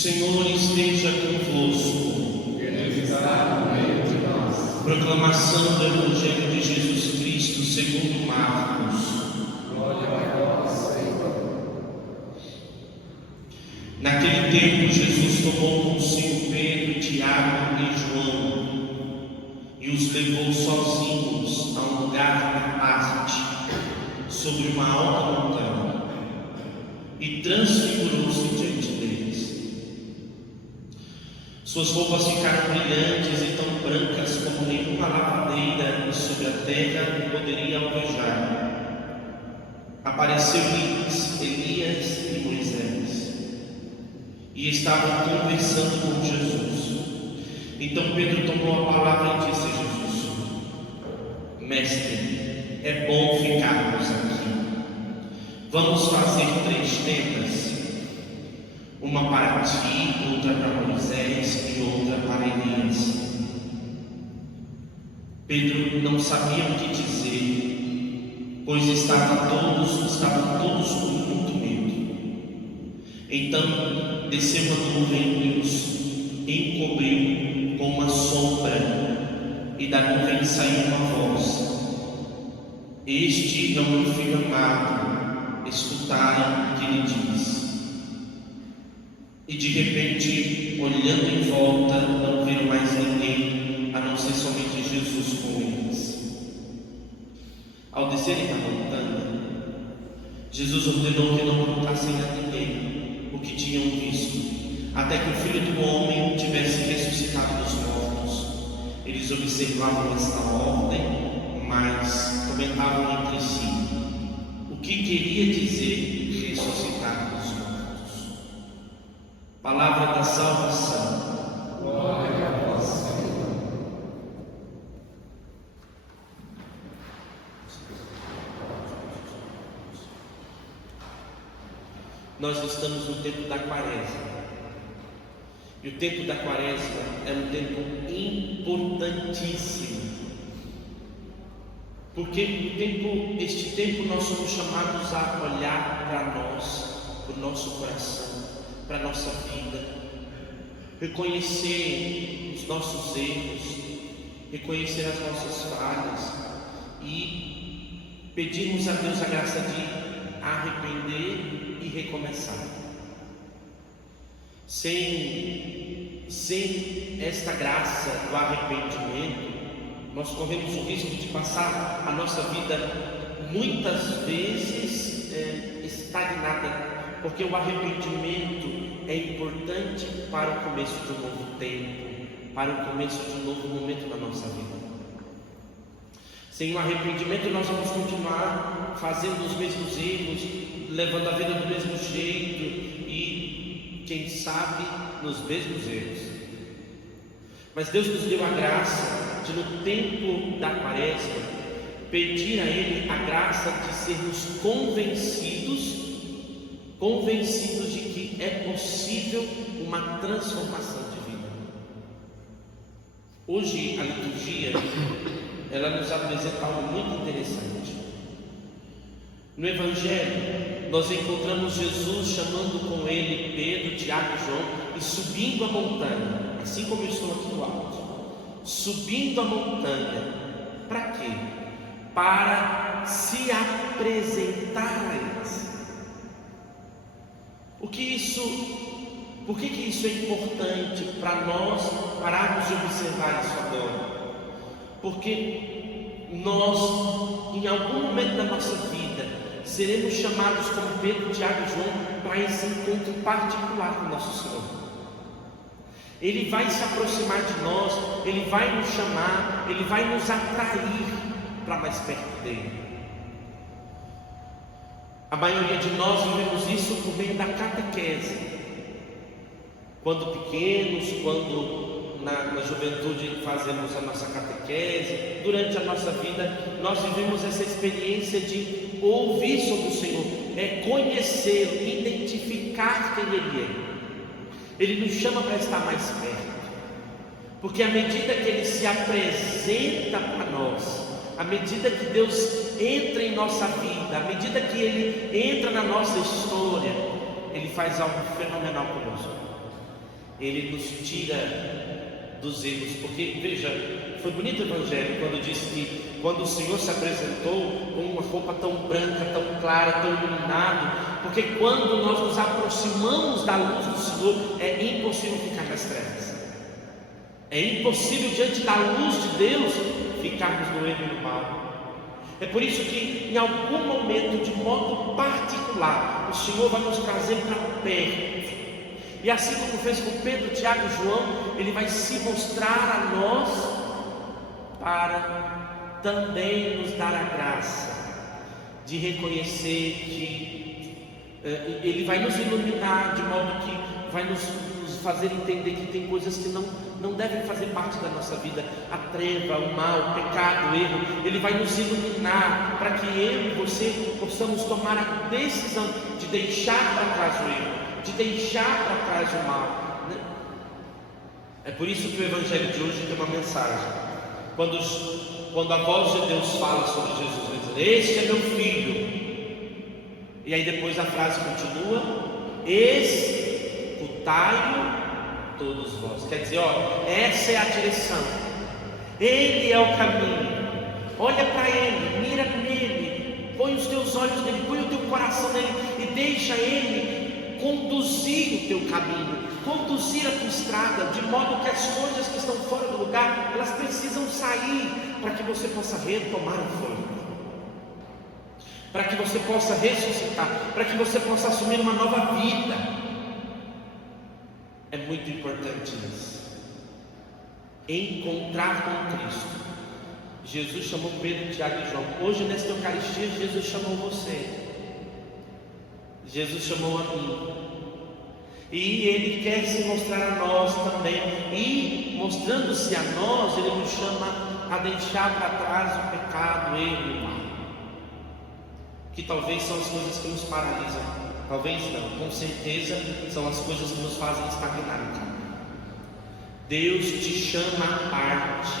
Senhor esteja convosco. Ele está no meio de nós. Proclamação do Evangelho de Jesus Cristo segundo Marcos. Glória a vós, Senhor. Naquele tempo, Jesus tomou consigo Pedro, Tiago e João e os levou sozinhos a um lugar à parte, sobre uma alta montanha, e transfigurou-se diante deles. Suas roupas ficaram brilhantes e tão brancas como nenhuma lavadeira sobre a terra poderia alvejar. Apareceu-lhes Elias e Moisés, e estavam conversando com Jesus. Então Pedro tomou a palavra e disse a Jesus: Mestre, é bom ficarmos aqui. Vamos fazer 3 tendas, uma para ti, outra para Moisés e outra para Elias. Pedro não sabia o que dizer, pois estavam todos com muito medo. Então desceu a nuvem e os encobriu com uma sombra, e da nuvem saiu uma voz: Este é o meu filho amado, escutaram o que ele diz. E de repente, olhando em volta, não viram mais ninguém, a não ser somente Jesus com eles. Ao descerem da montanha, Jesus ordenou que não contassem a ninguém o que tinham visto, até que o Filho do Homem tivesse ressuscitado dos mortos. Eles observavam esta ordem, mas comentavam entre si o que queria dizer ressuscitar dos mortos. Palavra da salvação. Glória a vós, Senhor. Nós estamos no tempo da Quaresma. E o tempo da Quaresma é um tempo importantíssimo. Porque este tempo nós somos chamados a olhar para nós, para o nosso coração, para a nossa vida, reconhecer os nossos erros, reconhecer as nossas falhas e pedirmos a Deus a graça de arrepender e recomeçar. Sem esta graça do arrependimento, nós corremos o risco de passar a nossa vida muitas vezes estagnada, porque o arrependimento é importante para o começo de um novo tempo, para o começo de um novo momento na nossa vida. Sem o arrependimento nós vamos continuar fazendo os mesmos erros, levando a vida do mesmo jeito e, quem sabe, nos mesmos erros. Mas Deus nos deu a graça de, no tempo da Quaresma, pedir a Ele a graça de sermos convencidos de que é possível uma transformação de vida. Hoje a liturgia, ela nos apresenta algo muito interessante. No Evangelho, nós encontramos Jesus chamando com ele Pedro, Tiago e João e subindo a montanha, assim como eu estou aqui no alto. Subindo a montanha, para quê? Para se apresentar a eles. Por que isso é importante para nós pararmos de observar isso agora? Porque nós, em algum momento da nossa vida, seremos chamados como Pedro, Tiago e João para esse encontro particular com nosso Senhor. Ele vai se aproximar de nós, Ele vai nos chamar, Ele vai nos atrair para mais perto dEle. A maioria de nós vivemos isso por meio da catequese. Quando pequenos, quando na juventude fazemos a nossa catequese, durante a nossa vida nós vivemos essa experiência de ouvir sobre o Senhor, conhecê-lo, identificar quem Ele é. Ele nos chama para estar mais perto, porque à medida que Ele se apresenta para nós, à medida que Deus entra em nossa vida, à medida que Ele entra na nossa história, Ele faz algo fenomenal conosco. Ele nos tira dos erros. Porque, veja, foi bonito o Evangelho quando disse que quando o Senhor se apresentou com uma roupa tão branca, tão clara, tão iluminado, porque quando nós nos aproximamos da luz do Senhor, é impossível ficar nas trevas. É impossível diante da luz de Deus ficarmos no erro e no mal. É por isso que em algum momento, de modo particular, o Senhor vai nos trazer para perto. E assim como fez com Pedro, Tiago e João, Ele vai se mostrar a nós para também nos dar a graça de reconhecer que Ele vai nos iluminar, de modo que vai nos fazer entender que tem coisas que não devem fazer parte da nossa vida. A treva, o mal, o pecado, o erro. Ele vai nos iluminar para que eu e você possamos tomar a decisão de deixar para trás o erro, de deixar para trás o mal, né? É por isso que o Evangelho de hoje tem uma mensagem. Quando a voz de Deus fala sobre Jesus, vai dizer: este é meu filho. E aí depois a frase continua: escutai-o todos vós. Quer dizer, essa é a direção, Ele é o caminho. Olha para Ele, mira nele, põe os teus olhos nele, põe o teu coração nele e deixa Ele conduzir o teu caminho, conduzir a tua estrada, de modo que as coisas que estão fora do lugar, elas precisam sair, para que você possa retomar o fôlego, para que você possa ressuscitar, para que você possa assumir uma nova vida. É muito importante isso. Encontrar com Cristo. Jesus chamou Pedro, Tiago e João. Hoje nesta Eucaristia Jesus chamou você, Jesus chamou a mim, e Ele quer se mostrar a nós também. E mostrando-se a nós, Ele nos chama a deixar para trás o pecado, o erro e o mal, que talvez são as coisas que nos paralisam. Talvez não, com certeza são as coisas que nos fazem estagnar no caminho. Deus te chama à parte,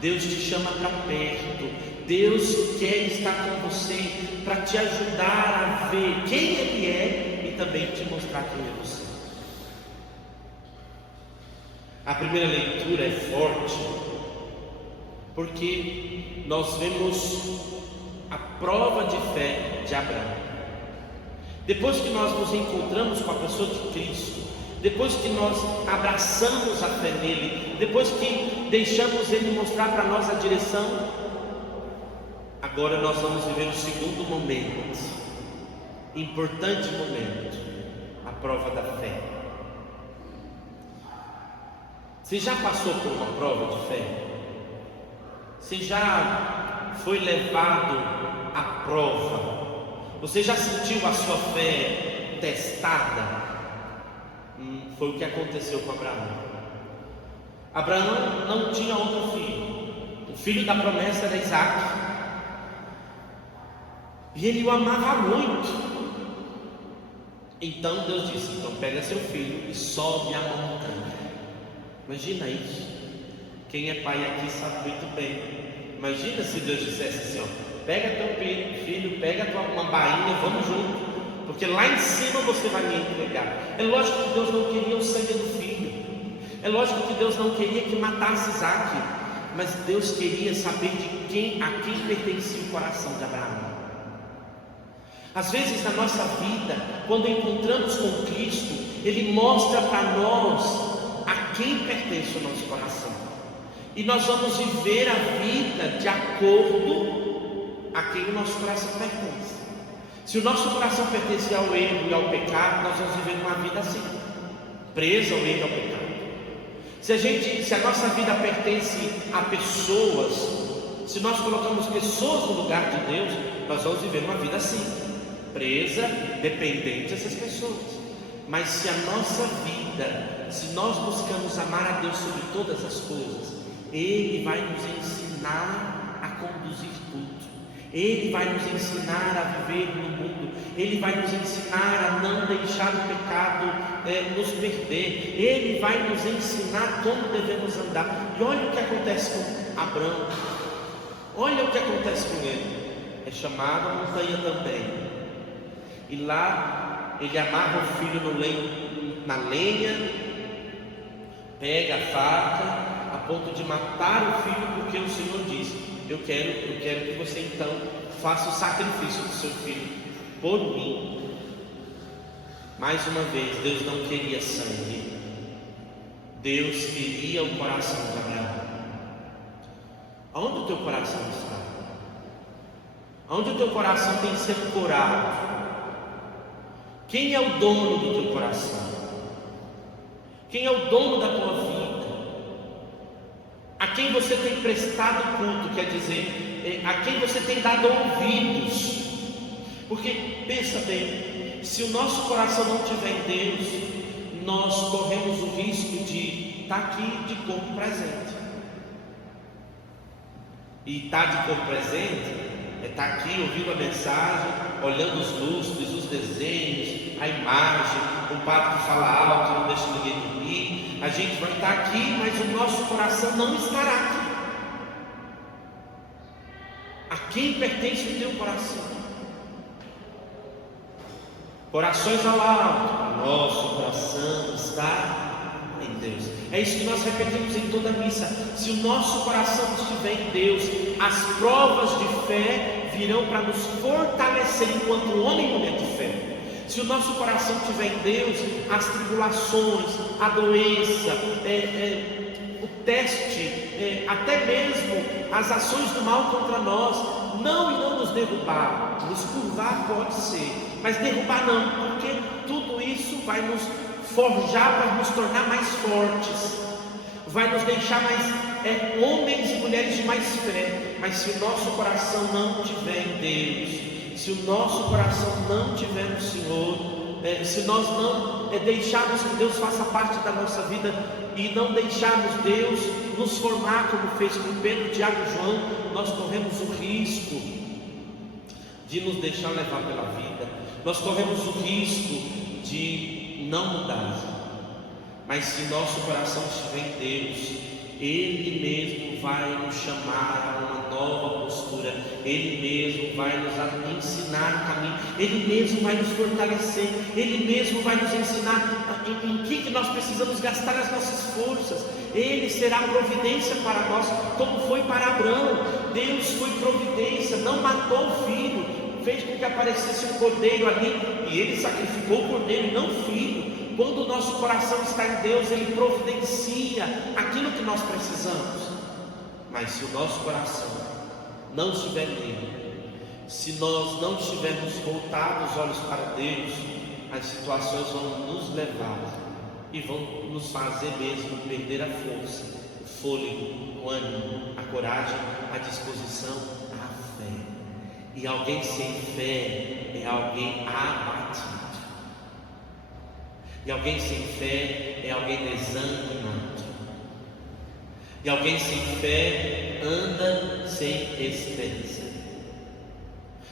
Deus te chama para perto, Deus quer estar com você para te ajudar a ver quem Ele é e também te mostrar quem é você. A primeira leitura é forte, porque nós vemos a prova de fé de Abraão. Depois que nós nos encontramos com a pessoa de Cristo, depois que nós abraçamos a fé nele, depois que deixamos Ele mostrar para nós a direção, agora nós vamos viver o segundo momento, importante momento, a prova da fé. Você já passou por uma prova de fé? Você já foi levado à prova? Você já sentiu a sua fé testada? Foi o que aconteceu com Abraão. Abraão não tinha outro filho. O filho da promessa era Isaac. E ele o amava muito. Então Deus disse: então pega seu filho e sobe a montanha. Imagina isso. Quem é pai aqui sabe muito bem. Imagina se Deus dissesse assim: pega teu filho, pega uma bainha, vamos junto, porque lá em cima você vai me entregar. É lógico que Deus não queria o sangue do filho, é lógico que Deus não queria que matasse Isaac, mas Deus queria saber a quem pertencia o coração de Abraão. Às vezes na nossa vida, quando encontramos com Cristo, Ele mostra para nós a quem pertence o nosso coração, e nós vamos viver a vida de acordo a quem o nosso coração pertence. Se o nosso coração pertence ao erro e ao pecado, nós vamos viver uma vida assim, presa ao erro e ao pecado. Se a nossa vida pertence a pessoas, se nós colocamos pessoas no lugar de Deus, nós vamos viver uma vida assim, presa, dependente dessas pessoas. Mas se a nossa vida, se nós buscamos amar a Deus sobre todas as coisas, Ele vai nos ensinar a conduzir tudo. Ele vai nos ensinar a viver no mundo. Ele vai nos ensinar a não deixar o pecado nos perder. Ele vai nos ensinar como devemos andar. E olha o que acontece com Abraão. Olha o que acontece com ele. É chamado a montanha também. E lá ele amarra o filho na lenha pega a faca a ponto de matar o filho, porque o Senhor diz: eu quero que você então faça o sacrifício do seu filho por mim. Mais uma vez, Deus não queria sangue, Deus queria o coração de Abraão. Aonde o teu coração está? Aonde o teu coração tem sido ancorado? Quem é o dono do teu coração? Quem é o dono da tua vida? A quem você tem prestado culto, quer dizer, a quem você tem dado ouvidos? Porque pensa bem, se o nosso coração não estiver em Deus, nós corremos o risco de estar aqui de corpo presente. E estar de corpo presente é estar aqui ouvindo a mensagem, olhando os lustres, os desenhos, a imagem, o padre que fala alto, não deixa ninguém dormir. A gente vai estar aqui, mas o nosso coração não estará aqui. A quem pertence o teu coração? Corações ao alto, nosso coração está em Deus. É isso que nós repetimos em toda a missa. Se o nosso coração estiver em Deus, as provas de fé virão para nos fortalecer enquanto homem e mulher de fé. Se o nosso coração estiver em Deus, as tribulações, a doença, o teste, até mesmo as ações do mal contra nós, não nos derrubar. Nos curvar pode ser, mas derrubar não, porque tudo isso vai nos forjar para nos tornar mais fortes, vai nos deixar mais homens e mulheres de mais fé. Mas se o nosso coração não estiver em Deus, se o nosso coração não estiver no Senhor, se nós não deixarmos que Deus faça parte da nossa vida e não deixarmos Deus nos formar como fez com Pedro, Tiago e João, nós corremos o risco de nos deixar levar pela vida, nós corremos o risco de não mudar. Mas se nosso coração estiver em Deus, Ele mesmo vai nos chamar a uma nova postura, Ele mesmo vai nos ensinar o caminho, Ele mesmo vai nos fortalecer, Ele mesmo vai nos ensinar em que nós precisamos gastar as nossas forças. Ele será providência para nós, como foi para Abraão. Deus foi providência, não matou o filho, fez com que aparecesse um cordeiro ali, e Ele sacrificou o cordeiro e não o filho. Quando o nosso coração está em Deus, Ele providencia aquilo que nós precisamos. Mas se o nosso coração não estiver nele, se nós não estivermos voltados os olhos para Deus, as situações vão nos levar e vão nos fazer mesmo perder a força, o fôlego, o ânimo, a coragem, a disposição, a fé. E alguém sem fé é alguém abatido. E alguém sem fé é alguém desanimado. E alguém sem fé anda sem esperança.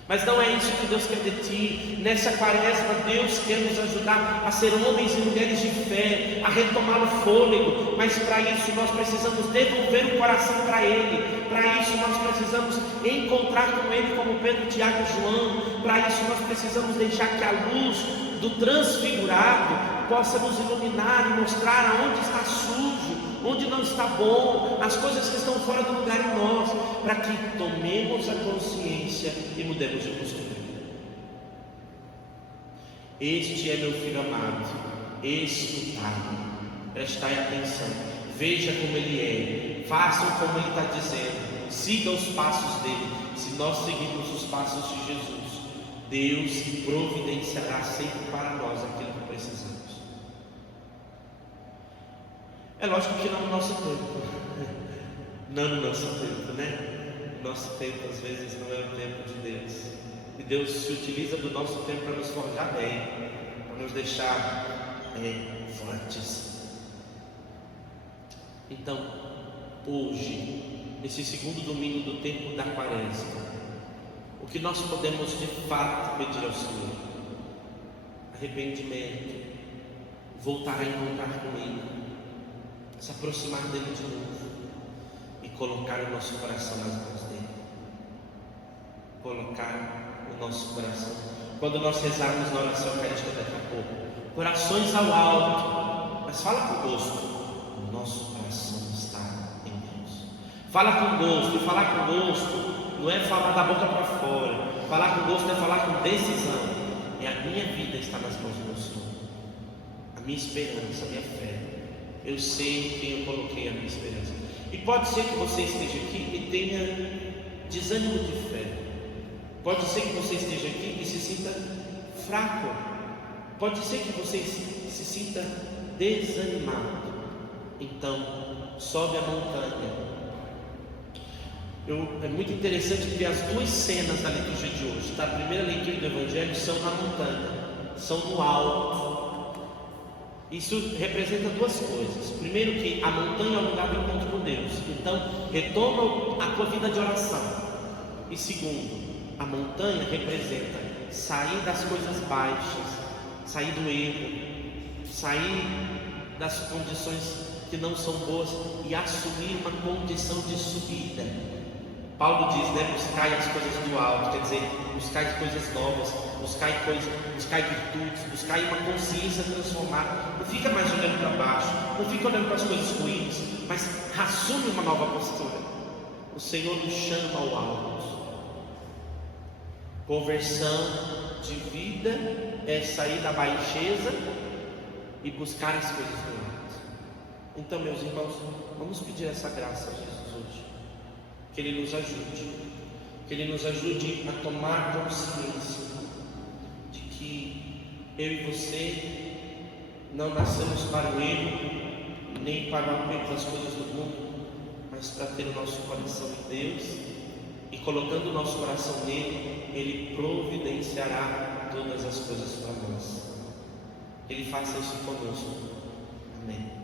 Mas não é isso que Deus quer de ti. Nessa quaresma, Deus quer nos ajudar a ser homens e mulheres de fé, a retomar o fôlego. Mas para isso nós precisamos devolver o coração para Ele. Para isso nós precisamos encontrar com Ele como Pedro, Tiago e João. Para isso nós precisamos deixar que a luz do transfigurado possa nos iluminar e mostrar aonde está sujo, onde não está bom, as coisas que estão fora do lugar em nós, para que tomemos a consciência e mudemos de postura. Este é meu filho amado, escutai-o, prestai atenção, veja como ele é, façam como ele está dizendo, sigam os passos dele. Se nós seguirmos os passos de Jesus, Deus providenciará sempre para nós aquilo que precisamos. É lógico que não no nosso tempo, não no nosso tempo, né? O nosso tempo às vezes não é o tempo de Deus, e Deus se utiliza do nosso tempo para nos forjar bem, para nos deixar fortes. Então, hoje, nesse segundo domingo do tempo da quaresma, o que nós podemos de fato pedir ao Senhor? Arrependimento, voltar a encontrar com Ele, se aproximar dele de novo e colocar o nosso coração nas mãos dele. Colocar o nosso coração. Quando nós rezarmos na oração eucarística daqui a pouco, corações ao alto, mas fala com o rosto. nosso coração está em Deus. Fala com gosto, e falar com gosto não é falar da boca para fora. Falar com gosto é falar com decisão. É a minha vida está nas mãos do meu Senhor. A minha esperança, a minha fé. Eu sei quem eu coloquei a minha esperança. E pode ser que você esteja aqui e tenha desânimo de fé. Pode ser que você esteja aqui e se sinta fraco. Pode ser que você se sinta desanimado. Então, sobe a montanha. É muito interessante ver as duas cenas da liturgia de hoje. A primeira leitura do Evangelho são na montanha, são no alto. Isso representa duas coisas. Primeiro, que a montanha é o lugar do encontro com Deus. Então, retoma a tua vida de oração. E segundo, a montanha representa sair das coisas baixas, sair do erro, sair das condições que não são boas e assumir uma condição de subida. Paulo diz, buscai as coisas do alto, quer dizer, buscai coisas novas, buscai virtudes, buscai uma consciência transformada. Não fica mais olhando para baixo, não fica olhando para as coisas ruins, mas assume uma nova postura. O Senhor nos chama ao alto. Conversão de vida é sair da baixeza e buscar as coisas do alto. Então, meus irmãos, vamos pedir essa graça a Jesus hoje. Que Ele nos ajude, que Ele nos ajude a tomar consciência de que eu e você não nascemos para o erro, nem para o apego das coisas do mundo, mas para ter o nosso coração em Deus, e colocando o nosso coração nele, Ele providenciará todas as coisas para nós. Ele faça isso conosco. Amém.